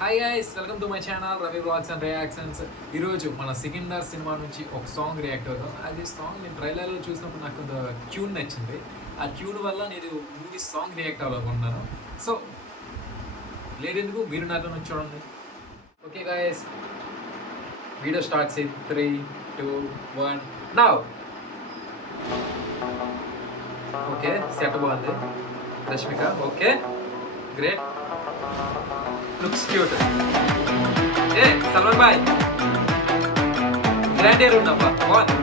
Hi guys, welcome to my channel Ravi blogs and reactions. ఈరోజు మన సికిందర్ సినిమా నుంచి ఒక సాంగ్ రియాక్ట్ అవుతాం. అది సాంగ్ నేను ట్రైలర్లో చూసినప్పుడు నాకు కొంత ట్యూన్ నచ్చింది. ఆ ట్యూన్ వల్ల నేను మూవీ సాంగ్ రియాక్ట్ అవ్వాలనుకుంటున్నాను. సో లేదెందుకు మీరు నాతో నుంచి చూడండి. Okay guys, video starts in 3, 2, 1 now. Okay, set బాగుంది. Rashmika okay, great, looks cute. ఏ సల్మాన్ భాయ్ గ్రాండ్ ఇయర్ ఉన్నప్పా, బాగుంది.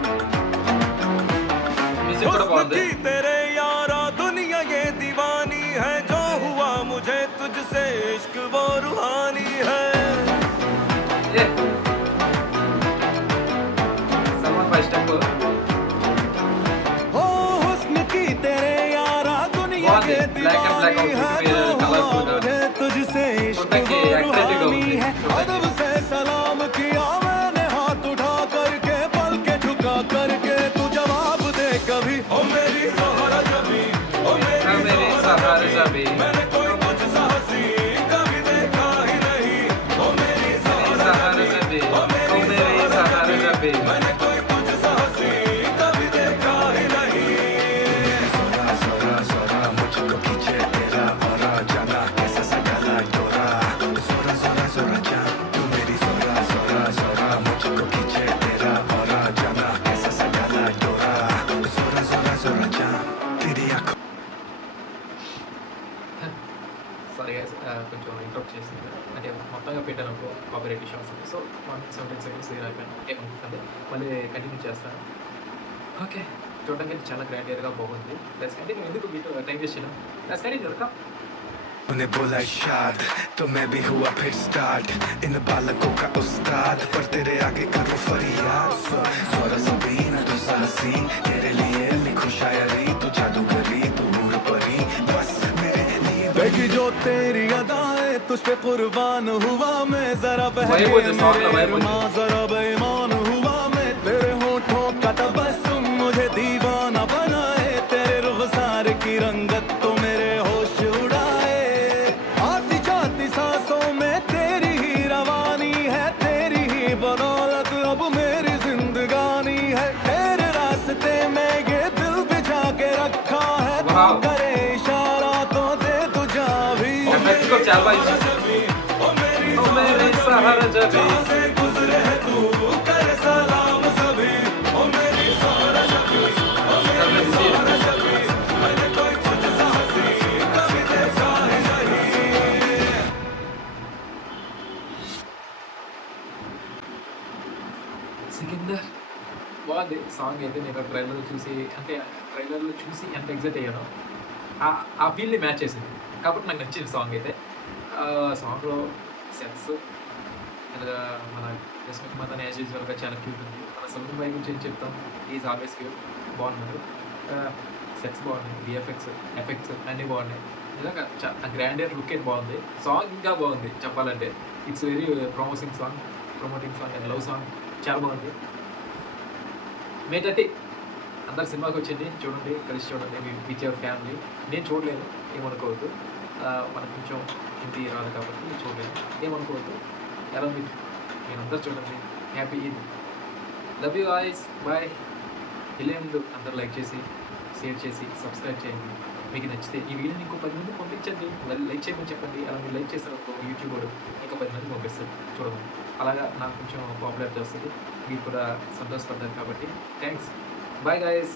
మ్యూజిక్ కూడా బాగుంది. तेरे यारा दुनिया ये दीवानी है जो हुआ मुझे तुझसे इश्क वो रूहानी है ఏ సల్మాన్ భాయ్ స్టెప్ हो हुस्न की तेरे यारा दुनिया బాగుంది. ये బ్లాక్ అండ్ బ్లాక్ दीवानी है అవుట్ఫిట్ जो हुआ కలర్ఫుల్ గా मुझे तुझसे इश्क చూడటానికి वो అట్రాక్టివ్ గా रूहानी ఉంది. है अदब से सलाम किया मैंने हाथ उठा करके पल के झुका करके तू जवाब दे कभी ओ मेरी सहारा जबी ओ मेरे सहारा जबी मैंने कोई मुझसा हंसी कभी देखा ही नहीं ओ मेरी सहारा जबी ओ मेरे सहारा जबी मैंने कोई मुझसा हंसी कभी देखा ही नहीं सोरा सोरा सोरा मुझको खींचे तेरा औरा जाना कैसा सजाना डोरा सोरा सोरा सोरा जान तू मेरी सोरा सोरा सोरा मुझको खींचे तेरा औरा जाना कैसा सजाना डोरा सोरा सोरा सोरा जान तेरी आंखों సారీ గైస్, కొంచెం ఇంటరప్ట్ చేసింది. అంటే మొత్తంగా పెట్టాను కాపీరైట్ ఇష్యూస్. సో 117 సెకండ్స్ అయిపోయాను. ఏమనుకుంటుంది, మళ్ళీ కంటిన్యూ చేస్తాను. ఓకే, చూడడానికి చాలా గ్రాండ్ ఇయర్గా బాగుంది. ప్లస్ కంటిన్యూ ఎందుకు వీటిలో టైం వేస్ట్ చేయడం. ప్లస్ కంటిన్యూ రకం. तूने बोला शाद तो मैं भी हुआ फिर स्टार्ट इन बालकों का उस्ताद पर तेरे आगे करूं फरियाद सोरा सबीना तू साहसी तेरे लिए लिखूं शायरी तू जादूगरी तू हूर परी बस मेरे लिए देखी जो तेरी अदाएं तुझ पे कुर्बान हुआ मैं जरा वही बोल दे, song ला, वही बोल दे। माँ जरा बेईमान हुआ मैं तेरे होठों का तबस्सुम मुझे दीवाना बनाए तेरे रुखसार की रंगत तो मेरे होश उड़ाए आती जाती सांसों में तेरी ही रवानी है तेरी ही बदौलत अब मेरी जिंदगानी है तेरे रास्ते में ये दिल बिछा के रखा है तू वाह। करे इशारा तो दे तू जा भी ఎఫెక్ట్ కూడా చాలా బాగా ఇచ్చింది. ओ मेरी ఓ మేరే సహారా జబీ से गुजरे है तू कर सलाम सभी ओ मेरी सहारा जबी ओ मेरी सहारा जबी मैंने कोई तुझसा हंसी कभी देखा ही नहीं సికిందర్ బాగుంది. సాంగ్ అయితే నేను ట్రైలర్లో చూసి ఎంత ఎగ్జైట్ అయ్యానో ఆ ఫీల్ని మ్యాచ్ చేసింది. కాబట్టి నాకు నచ్చింది సాంగ్ అయితే. సాంగ్లో సెన్స్ ఇంకా మన రష్మిక మందన యాజ్ యూజువల్గా చాలా క్యూట్ ఉంది. మన సల్మాన్ భాయ్ గురించి ఏం చెప్తాం, ఈజ్ ఆల్వేస్ క్యూట్. బాగున్నారు, సెట్స్ బాగున్నాయి, ఎఫెక్ట్స్ అన్నీ బాగున్నాయి. నిజంగా గ్రాండ్ ఇయర్ లుక్ అయితే బాగుంది. సాంగ్ ఇంకా బాగుంది చెప్పాలంటే. It's very promoting song and love song చాలా బాగుంది. మే 30 అందరు సినిమాకి వచ్చింది, చూడండి, కలిసి చూడండి విత్ యువర్ ఫ్యామిలీ. నేను చూడలేదు, ఏమనుకోవద్దు. మనకు కొంచెం హిందీ రాదు కాబట్టి చూడలేదు, ఏమనుకోవద్దు. ఎలా విత్ నేను అందరు చూడండి. Happy Eid. Love you guys, bye. వెళ్ళే ముందు అందరూ లైక్ చేసి, షేర్ చేసి, సబ్స్క్రైబ్ చేయండి. మీకు నచ్చితే ఈ వీడియోని ఇంకో 10 మంది పంపించండి. వాళ్ళు లైక్ చేయమని చెప్పండి. అలా మీరు లైక్ చేస్తారు యూట్యూబ్ వాడు ఇంకా 10 మంది పంపిస్తారు చూడమని. అలాగా నాకు కొంచెం పాపులారిటీ వస్తుంది, మీరు కూడా సంతోషపడతారు. కాబట్టి థ్యాంక్స్. Bye guys.